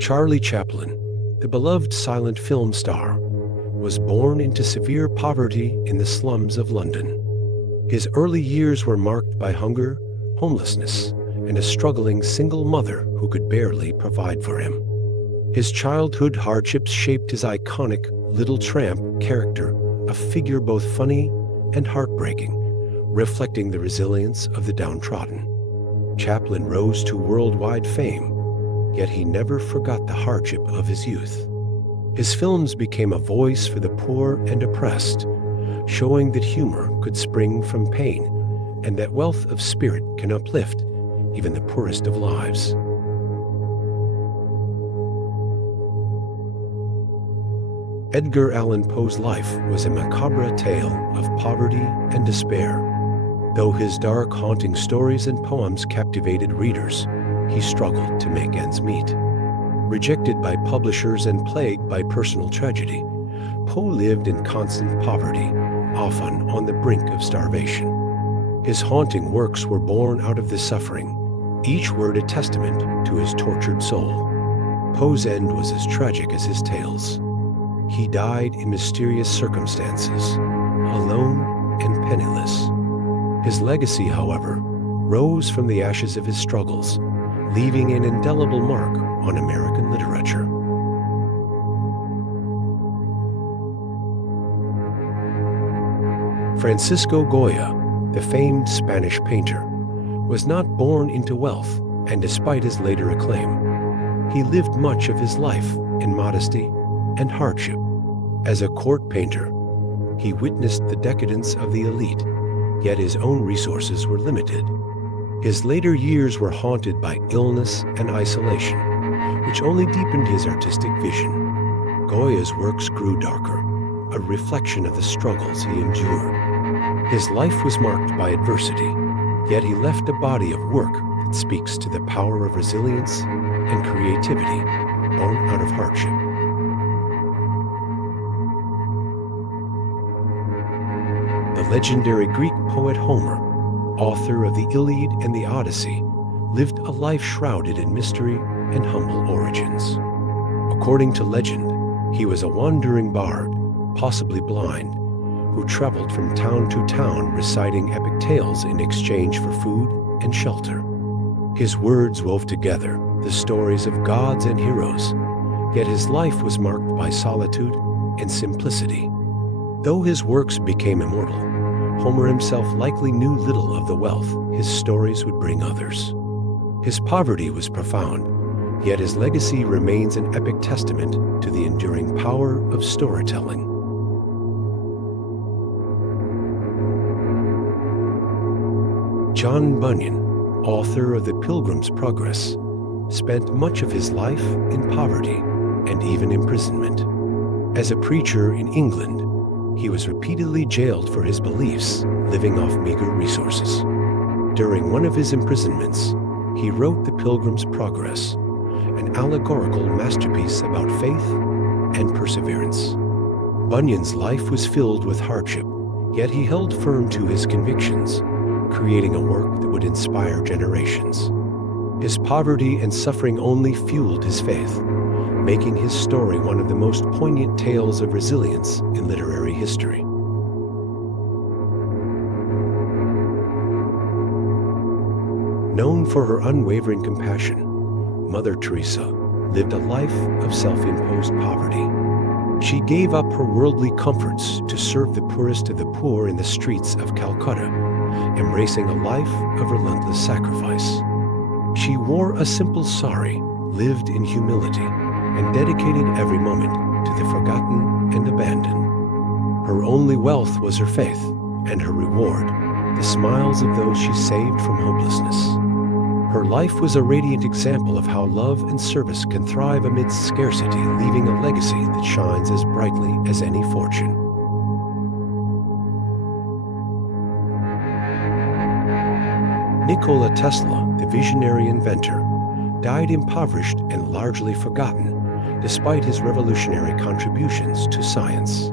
Charlie Chaplin, the beloved silent film star, was born into severe poverty in the slums of London. His early years were marked by hunger, homelessness, and a struggling single mother who could barely provide for him. His childhood hardships shaped his iconic Little Tramp character, a figure both funny and heartbreaking, reflecting the resilience of the downtrodden. Chaplin rose to worldwide fame, yet he never forgot the hardship of his youth. His films became a voice for the poor and oppressed, showing that humor could spring from pain and that wealth of spirit can uplift even the poorest of lives. Edgar Allan Poe's life was a macabre tale of poverty and despair. Though his dark, haunting stories and poems captivated readers, he struggled to make ends meet. Rejected by publishers and plagued by personal tragedy, Poe lived in constant poverty, often on the brink of starvation. His haunting works were born out of this suffering, each word a testament to his tortured soul. Poe's end was as tragic as his tales. He died in mysterious circumstances, alone and penniless. His legacy, however, rose from the ashes of his struggles, leaving an indelible mark on American literature. Francisco Goya, the famed Spanish painter, was not born into wealth, and despite his later acclaim, he lived much of his life in modesty and hardship. As a court painter, he witnessed the decadence of the elite, yet his own resources were limited. His later years were haunted by illness and isolation, which only deepened his artistic vision. Goya's works grew darker, a reflection of the struggles he endured. His life was marked by adversity, yet he left a body of work that speaks to the power of resilience and creativity born out of hardship. The legendary Greek poet Homer, author of the Iliad and the Odyssey, lived a life shrouded in mystery and humble origins. According to legend, he was a wandering bard, possibly blind, who traveled from town to town reciting epic tales in exchange for food and shelter. His words wove together the stories of gods and heroes, yet his life was marked by solitude and simplicity. Though his works became immortal, Homer himself likely knew little of the wealth his stories would bring others. His poverty was profound, yet his legacy remains an epic testament to the enduring power of storytelling. John Bunyan, author of The Pilgrim's Progress, spent much of his life in poverty and even imprisonment. As a preacher in England, he was repeatedly jailed for his beliefs, living off meager resources. During one of his imprisonments, he wrote The Pilgrim's Progress, an allegorical masterpiece about faith and perseverance. Bunyan's life was filled with hardship, yet he held firm to his convictions, creating a work that would inspire generations. His poverty and suffering only fueled his faith, making his story one of the most poignant tales of resilience in literary history. Known for her unwavering compassion, Mother Teresa lived a life of self-imposed poverty. She gave up her worldly comforts to serve the poorest of the poor in the streets of Calcutta, embracing a life of relentless sacrifice. She wore a simple sari, lived in humility, and dedicated every moment to the forgotten and abandoned. Her only wealth was her faith, and her reward, the smiles of those she saved from hopelessness. Her life was a radiant example of how love and service can thrive amidst scarcity, leaving a legacy that shines as brightly as any fortune. Nikola Tesla, the visionary inventor, died impoverished and largely forgotten, despite his revolutionary contributions to science.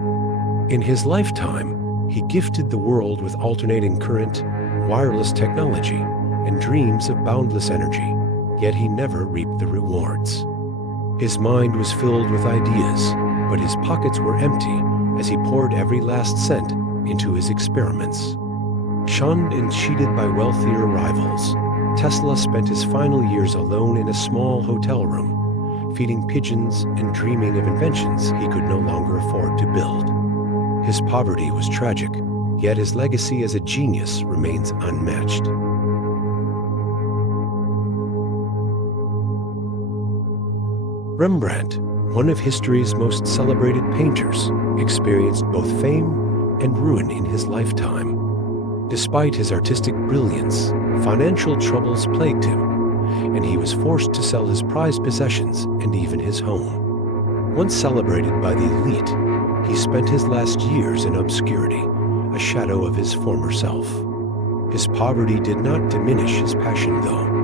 In his lifetime, he gifted the world with alternating current, wireless technology, and dreams of boundless energy, yet he never reaped the rewards. His mind was filled with ideas, but his pockets were empty as he poured every last cent into his experiments. Shunned and cheated by wealthier rivals, Tesla spent his final years alone in a small hotel room, feeding pigeons and dreaming of inventions he could no longer afford to build. His poverty was tragic, yet his legacy as a genius remains unmatched. Rembrandt, one of history's most celebrated painters, experienced both fame and ruin in his lifetime. Despite his artistic brilliance, financial troubles plagued him, and he was forced to sell his prized possessions and even his home. Once celebrated by the elite, he spent his last years in obscurity, a shadow of his former self. His poverty did not diminish his passion, though.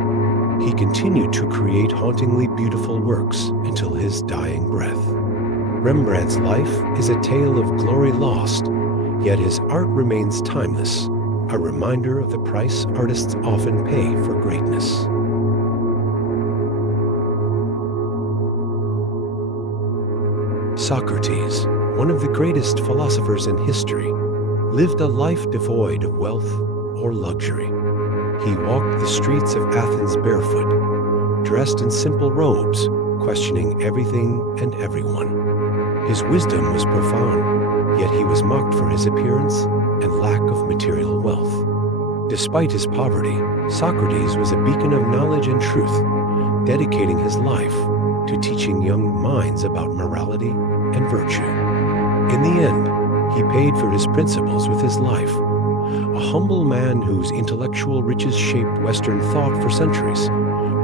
He continued to create hauntingly beautiful works until his dying breath. Rembrandt's life is a tale of glory lost, yet his art remains timeless, a reminder of the price artists often pay for greatness. Socrates, one of the greatest philosophers in history, lived a life devoid of wealth or luxury. He walked the streets of Athens barefoot, dressed in simple robes, questioning everything and everyone. His wisdom was profound, yet he was mocked for his appearance and lack of material wealth. Despite his poverty, Socrates was a beacon of knowledge and truth, dedicating his life to teaching young minds about morality and virtue. In the end, he paid for his principles with his life, a humble man whose intellectual riches shaped Western thought for centuries,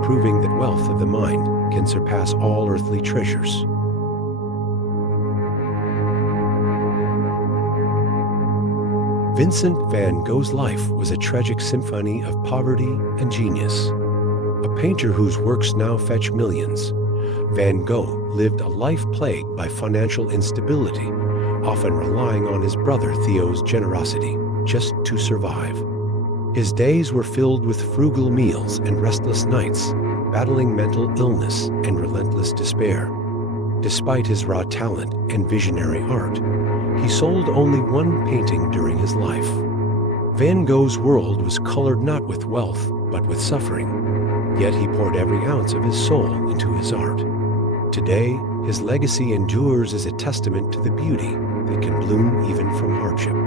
proving that wealth of the mind can surpass all earthly treasures. Vincent van Gogh's life was a tragic symphony of poverty and genius. A painter whose works now fetch millions, Van Gogh lived a life plagued by financial instability, often relying on his brother Theo's generosity just to survive. His days were filled with frugal meals and restless nights, battling mental illness and relentless despair. Despite his raw talent and visionary art, he sold only one painting during his life. Van Gogh's world was colored not with wealth, but with suffering, yet he poured every ounce of his soul into his art. Today, his legacy endures as a testament to the beauty that can bloom even from hardship.